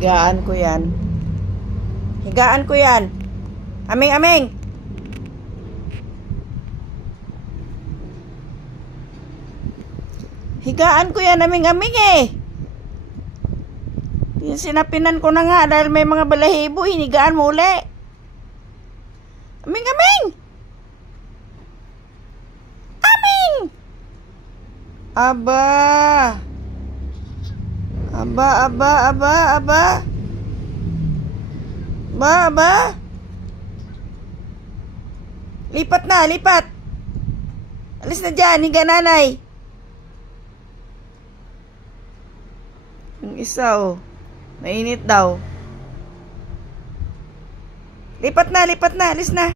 Higaan ko yan. Higaan ko yan. Aming, aming! Higaan ko yan, aming, aming eh. Yung sinapinan ko na nga dahil may mga balahibo, hinigaan mo uli. Aming, aming! Aming! Aba! Aba, aba, aba, aba. Aba, aba. Lipat na, lipat. Alis na dyan, higa nanay. Yung isa oh. Mainit daw. Lipat na, alis na.